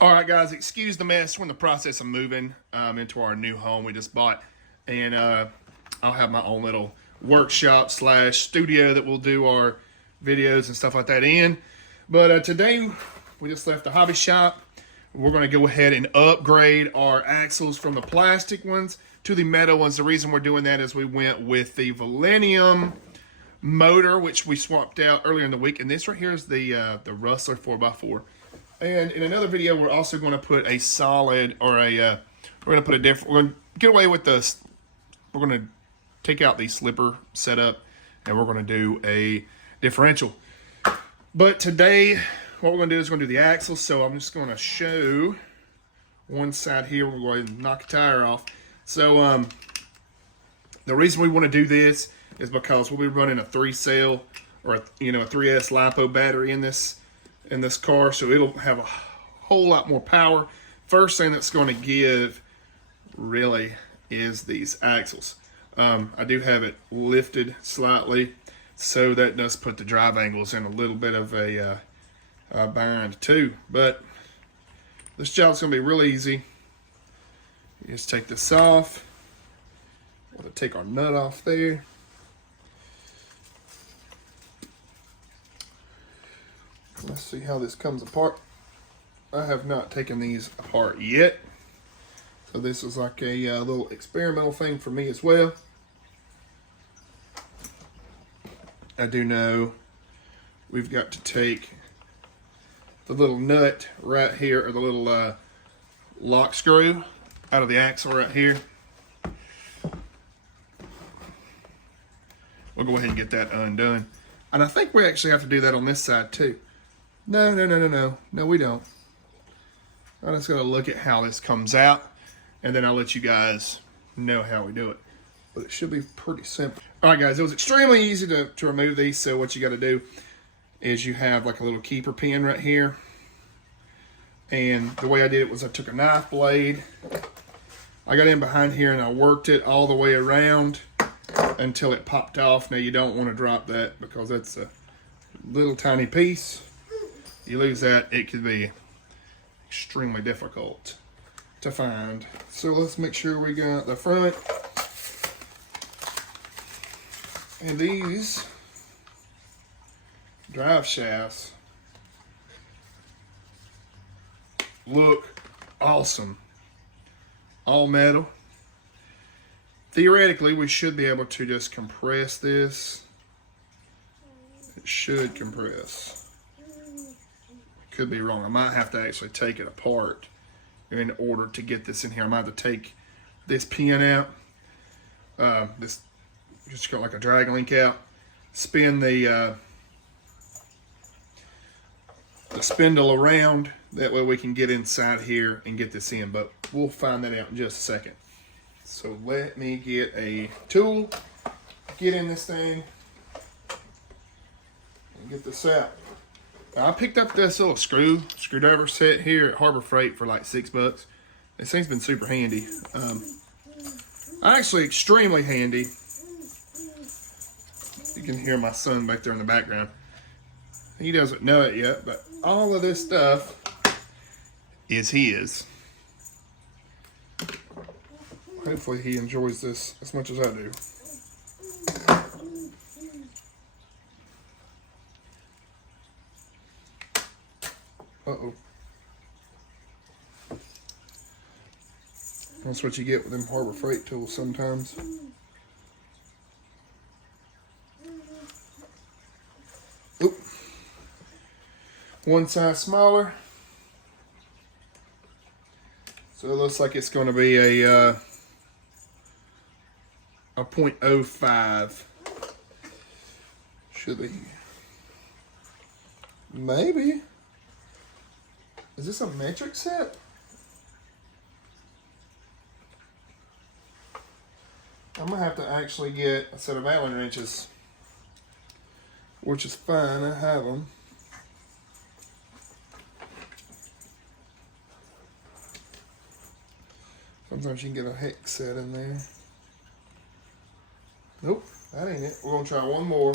All right, guys, excuse the mess. We're in the process of moving into our new home we just bought. And I'll have my own little workshop slash studio that we'll do our videos and stuff like that in. But today, we just left the hobby shop. We're going to go ahead and upgrade our axles from the plastic ones to the metal ones. The reason we're doing that is we went with the Millennium motor, which we swapped out earlier in the week. And this right here is the Rustler 4x4. And in another video, we're also going to put a solid, or a, we're going to put a different, we're going to get away with this, we're going to take out the slipper setup, and we're going to do a differential. But today, what we're going to do is we're going to do the axles, so I'm just going to show one side here. We're going to go ahead and knock a tire off. So, the reason we want to do this is because we'll be running a 3-cell, or a 3S LiPo battery in this car, so it'll have a whole lot more power. First thing that's going to give really is these axles. I do have it lifted slightly, so that does put the drive angles in a little bit of a bind too. But this job's going to be real easy. You just take this off. We'll take our nut off there. Let's see how this comes apart. I have not taken these apart yet. So this is like a little experimental thing for me as well. I do know we've got to take the little nut right here, or the little lock screw out of the axle right here. We'll go ahead and get that undone. And I think we actually have to do that on this side too. No, we don't. I'm just gonna look at how this comes out, and then I'll let you guys know how we do it. But it should be pretty simple. All right, guys, it was extremely easy to remove these. So what you gotta do is you have like a little keeper pin right here. And the way I did it was I took a knife blade, I got in behind here and I worked it all the way around until it popped off. Now you don't wanna drop that because that's a little tiny piece. You lose that, it could be extremely difficult to find. So let's make sure we got the front. And these drive shafts look awesome. All metal. Theoretically, we should be able to just compress this. It should compress. Could be wrong. I might have to actually take it apart in order to get this in here. I might have to take this pin out, this just got like a drag link out, spin the spindle around. That way we can get inside here and get this in. But we'll find that out in just a second. So let me get a tool, get in this thing, and get this out. I picked up this little screwdriver set here at Harbor Freight for like $6. This thing's been super handy. Actually extremely handy. You can hear my son back there in the background. He doesn't know it yet, but all of this stuff is his. Hopefully he enjoys this as much as I do. Uh-oh. That's what you get with them Harbor Freight tools sometimes. Oop. One size smaller. So it looks like it's going to be a 0.05. Should be. Maybe. Is this a metric set? I'm gonna have to actually get a set of Allen wrenches, which is fine, I have them. Sometimes you can get a hex set in there. Nope, that ain't it. We're gonna try one more.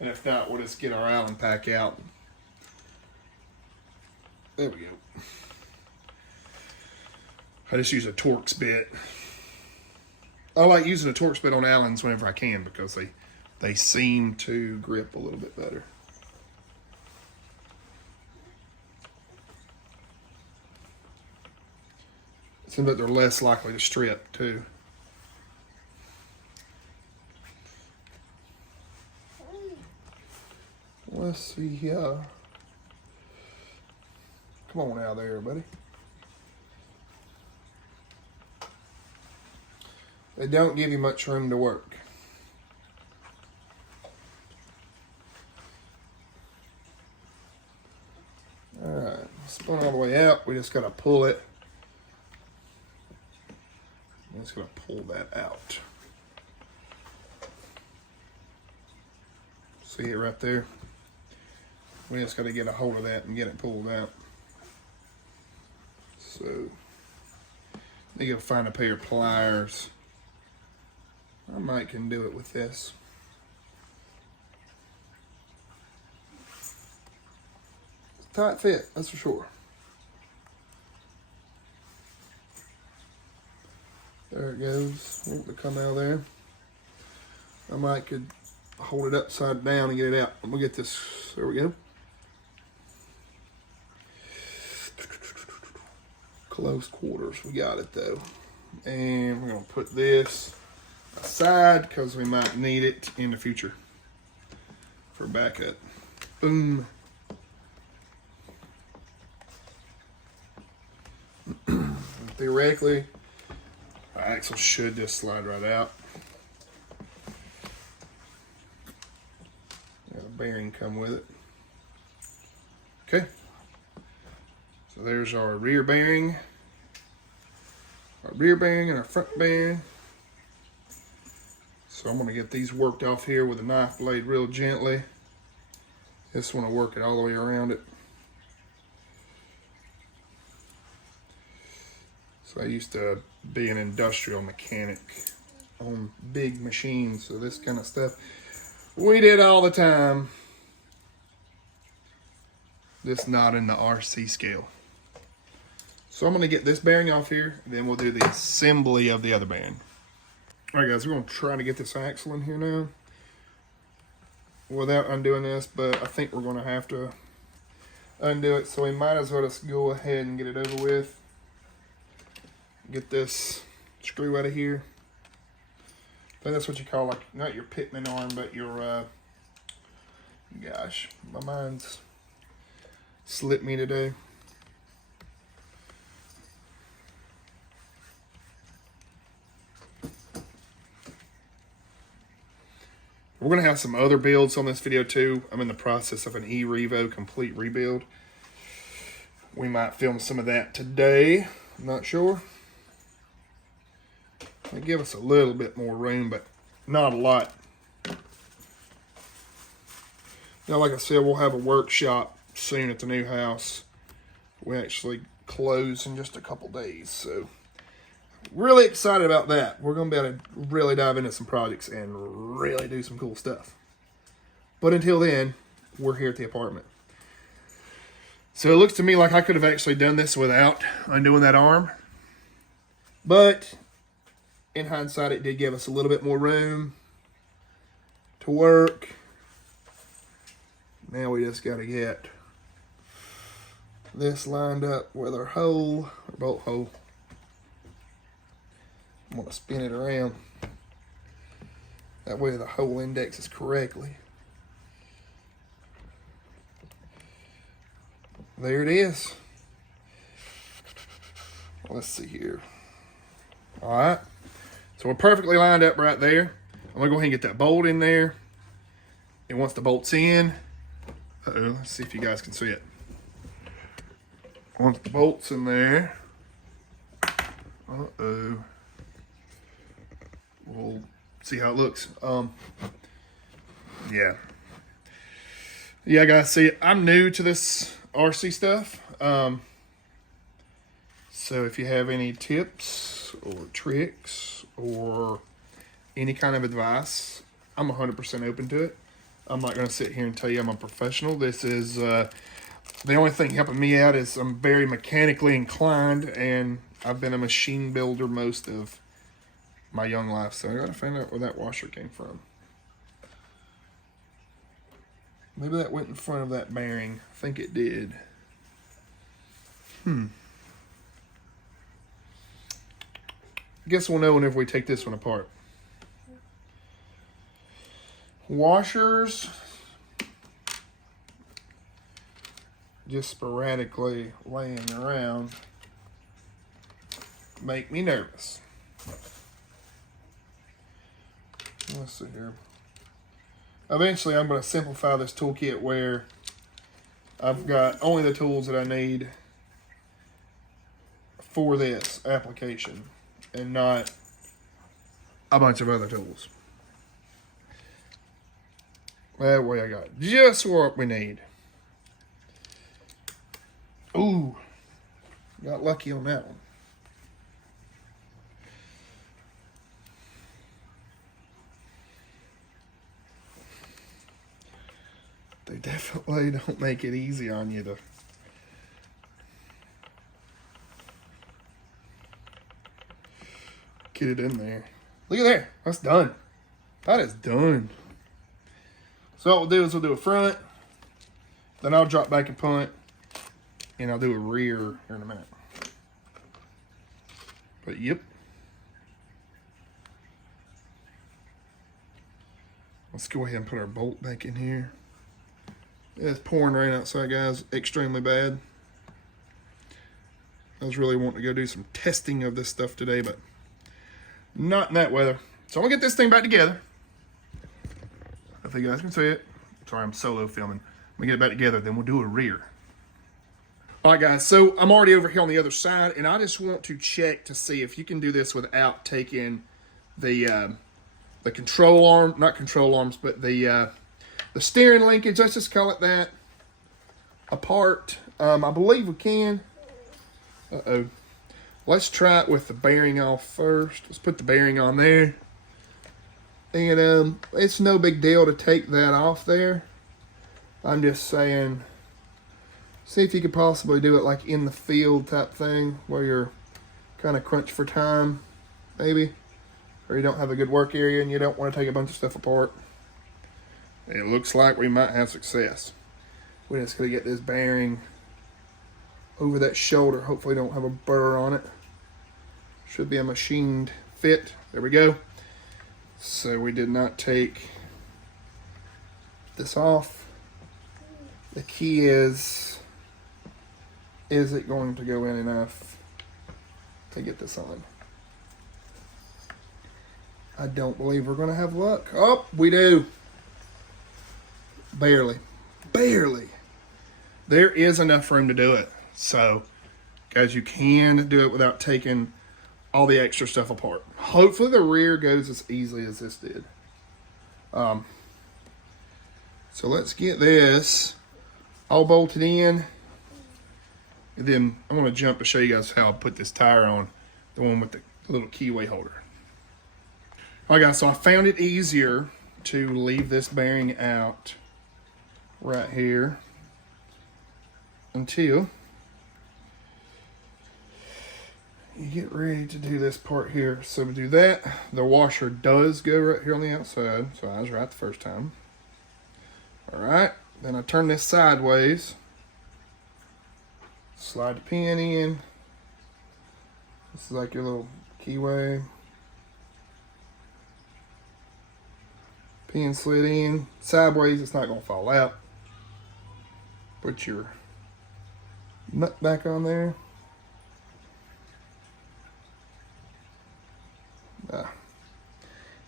And if not, we'll just get our Allen pack out There we go. I just use a Torx bit. I like using a Torx bit on Allens whenever I can because they seem to grip a little bit better. It seems like they're less likely to strip too. Let's see here. Come on out there, buddy. They don't give you much room to work. Alright, spun all the way out. We just gotta pull it. I'm just gonna pull that out. See it right there? We just gotta get a hold of that and get it pulled out. So, you gotta find a pair of pliers. I might can do it with this. Tight fit, that's for sure. There it goes. Want to come out of there. I might could hold it upside down and get it out. I'm gonna get this. There we go. Close quarters. We got it though. And we're gonna put this aside because we might need it in the future for backup. Boom. Theoretically, our axle should just slide right out. Got a bearing come with it. Okay. So there's our rear bearing. Our rear bearing and our front bearing. So I'm going to get these worked off here with a knife blade real gently. Just want to work it all the way around it. So I used to be an industrial mechanic on big machines, so this kind of stuff we did all the time. Just not in the RC scale. So I'm going to get this bearing off here, and then we'll do the assembly of the other bearing. All right, guys, we're going to try to get this axle in here now without undoing this, but I think we're going to have to undo it, so we might as well just go ahead and get it over with. Get this screw out of here. I think that's what you call, like, not your pitman arm, but your, gosh, my mind's slipped me today. We're going to have some other builds on this video too. I'm in the process of an E-Revo complete rebuild. We might film some of that today. I'm not sure. They give us a little bit more room, but not a lot. You know, like I said, we'll have a workshop soon at the new house. We actually close in just a couple days, so really excited about that. We're going to be able to really dive into some projects and really do some cool stuff. But until then, we're here at the apartment. So it looks to me like I could have actually done this without undoing that arm. But in hindsight, it did give us a little bit more room to work. Now we just got to get this lined up with our hole, our bolt hole. I'm going to spin it around. That way the hole indexes correctly. There it is. Let's see here. All right. So we're perfectly lined up right there. I'm going to go ahead and get that bolt in there. And once the bolt's in, let's see if you guys can see it. Once the bolt's in there, we'll see how it looks. Yeah, guys, see, I'm new to this RC stuff. So if you have any tips or tricks or any kind of advice, I'm 100% open to it. I'm not going to sit here and tell you I'm a professional. This is The only thing helping me out is I'm very mechanically inclined, and I've been a machine builder most of my young life, so I gotta find out where that washer came from. Maybe that went in front of that bearing. I think it did. Guess we'll know whenever we take this one apart. Washers just sporadically laying around make me nervous. Let's see here. Eventually I'm going to simplify this toolkit where I've got only the tools that I need for this application and not a bunch of other tools. That way I got just what we need. Ooh, got lucky on that one. They definitely don't make it easy on you to get it in there. Look at there. That's done. That is done. So what we'll do is we'll do a front, then I'll drop back and punt, and I'll do a rear here in a minute. But yep. Let's go ahead and put our bolt back in here. It's pouring rain outside, guys. Extremely bad. I was really wanting to go do some testing of this stuff today, but not in that weather. So I'm gonna get this thing back together. Hopefully you guys can see it. Sorry, I'm solo filming. When we get it back together, then we'll do a rear. All right, guys, so I'm already over here on the other side, and I just want to check to see if you can do this without taking the control arm, not control arms, but the steering linkage, let's just call it that, apart. I believe we can. Uh-oh. Let's try it with the bearing off first. Let's put the bearing on there. And it's no big deal to take that off there. I'm just saying, see if you could possibly do it like in the field type thing where you're kind of crunched for time, maybe. Or you don't have a good work area and you don't want to take a bunch of stuff apart. It looks like we might have success. We're just going to get this bearing over that shoulder. Hopefully don't have a burr on it. Should be a machined fit. There we go. So we did not take this off. The key is it going to go in enough to get this on? I don't believe we're going to have luck. Oh, we do. Barely. Barely. There is enough room to do it. So, guys, you can do it without taking all the extra stuff apart. Hopefully the rear goes as easily as this did. So let's get this all bolted in. And then I'm going to jump to show you guys how I put this tire on. The one with the little keyway holder. Alright guys, so I found it easier to leave this bearing out right here until you get ready to do this part here. So we do that. The washer does go right here on the outside, so I was right the first time. Alright, then I turn this sideways, slide the pin in. This is like your little keyway. Pin slid in sideways, it's not going to fall out. Put your nut back on there.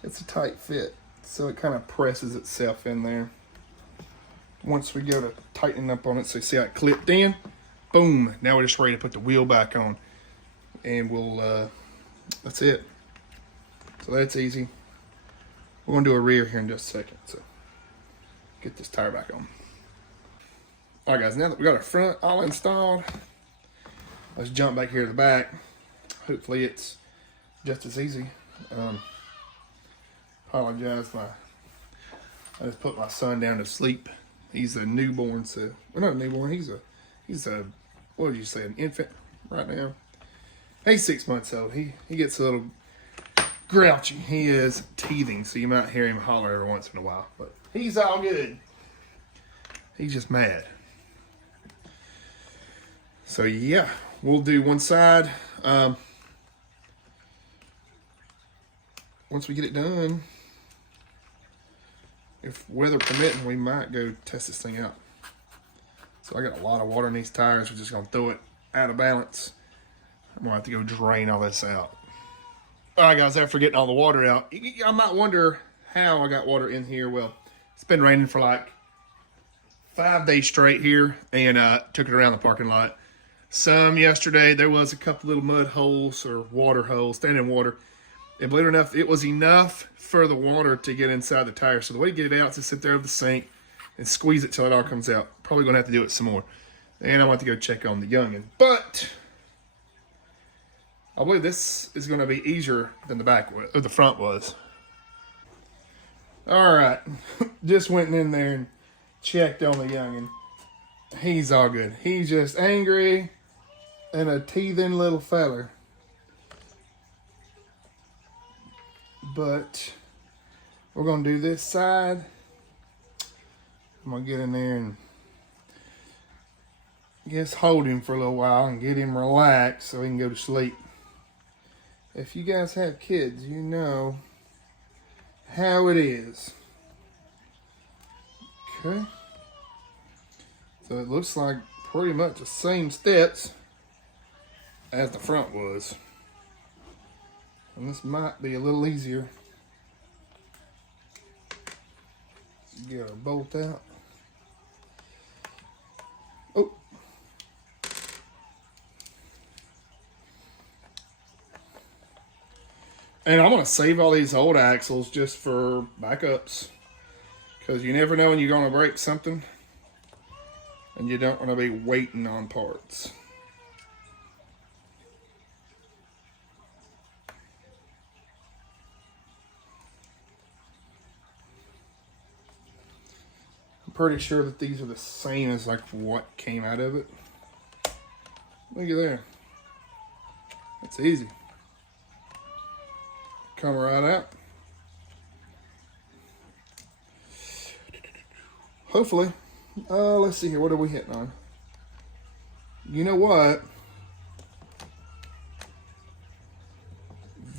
It's a tight fit, so it kind of presses itself in there. Once we go to tighten up on it, so you see how it clipped in, boom, now we're just ready to put the wheel back on. And we'll, that's it. So that's easy. We're going to do a rear here in just a second, so get this tire back on. All right, guys, now that we got our front all installed, let's jump back here to the back. Hopefully it's just as easy. Apologize, I just put my son down to sleep. He's a newborn, so, well, not a newborn, he's a He's what did you say, an infant right now? He's 6 months old. He gets a little grouchy. He is teething, so you might hear him holler every once in a while. But he's all good. He's just mad. So yeah, we'll do one side. Once we get it done, if weather permitting, we might go test this thing out. So I got a lot of water in these tires. We're just gonna throw it out of balance. I'm gonna have to go drain all this out. All right, guys, after getting all the water out, I might wonder how I got water in here. Well, it's been raining for like 5 days straight here, and took it around the parking lot. Some yesterday, there was a couple little mud holes or water holes, standing water. And believe it or not, it was enough for the water to get inside the tire. So the way to get it out is to sit there with the sink and squeeze it till it all comes out. Probably gonna have to do it some more. And I want to go check on the youngin'. But I believe this is gonna be easier than the back was, or the front was. All right, just went in there and checked on the youngin'. He's all good. He's just angry and a teething little feller. But we're gonna do this side. I'm gonna get in there and hold him for a little while and get him relaxed so he can go to sleep. If you guys have kids, you know how it is. Okay. So it looks like pretty much the same steps as the front was. And this might be a little easier. Get our bolt out. Oh. And I'm going to save all these old axles just for backups. Because you never know when you're going to break something. And you don't want to be waiting on parts. I'm pretty sure that these are the same as like what came out of it. Look at there. That's easy. Come right out. Hopefully. Let's see here. What are we hitting on? You know what?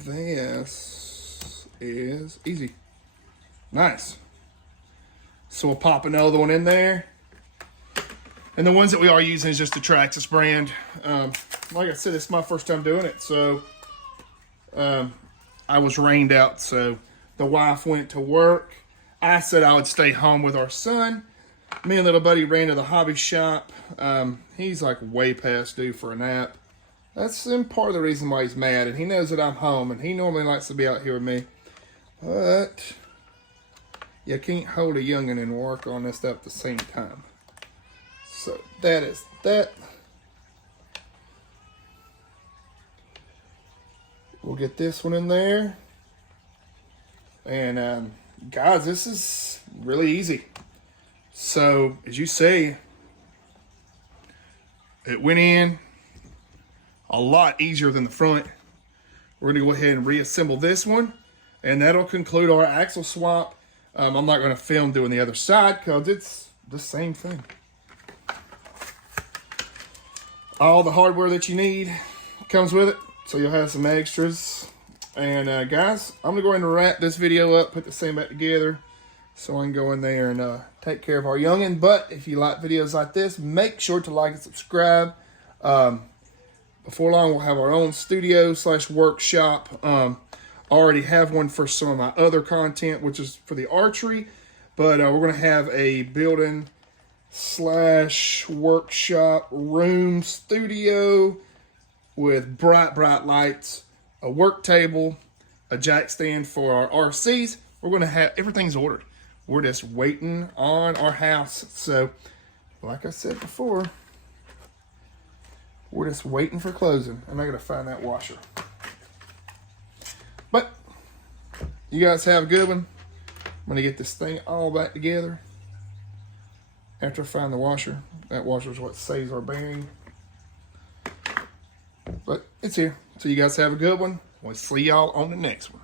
This is easy. Nice. So we'll pop another one in there. And the ones that we are using is just the Traxxas brand. Like I said, it's my first time doing it. So I was rained out. So the wife went to work. I said I would stay home with our son. Me and little buddy ran to the hobby shop. He's like way past due for a nap. That's part of the reason why he's mad. And he knows that I'm home. And he normally likes to be out here with me. But you can't hold a youngin' and work on this stuff at the same time. So that is that. We'll get this one in there. And guys, this is really easy. So as you see, it went in a lot easier than the front. We're gonna go ahead and reassemble this one, and that'll conclude our axle swap. I'm not gonna film doing the other side because it's the same thing. All the hardware that you need comes with it, so you'll have some extras. And guys, I'm gonna go ahead and wrap this video up, put the same back together, so I can go in there and take care of our youngin'. But if you like videos like this, make sure to like and subscribe. Before long, we'll have our own studio / workshop. I already have one for some of my other content, which is for the archery. But we're going to have a building / workshop room studio with bright lights, a work table, a jack stand for our RCs. We're going to have, everything's ordered. We're just waiting on our house. So, like I said before, we're just waiting for closing. And I got to find that washer. But, you guys have a good one. I'm going to get this thing all back together. after I find the washer. That washer is what saves our bearing. But it's here. So you guys have a good one. We'll see y'all on the next one.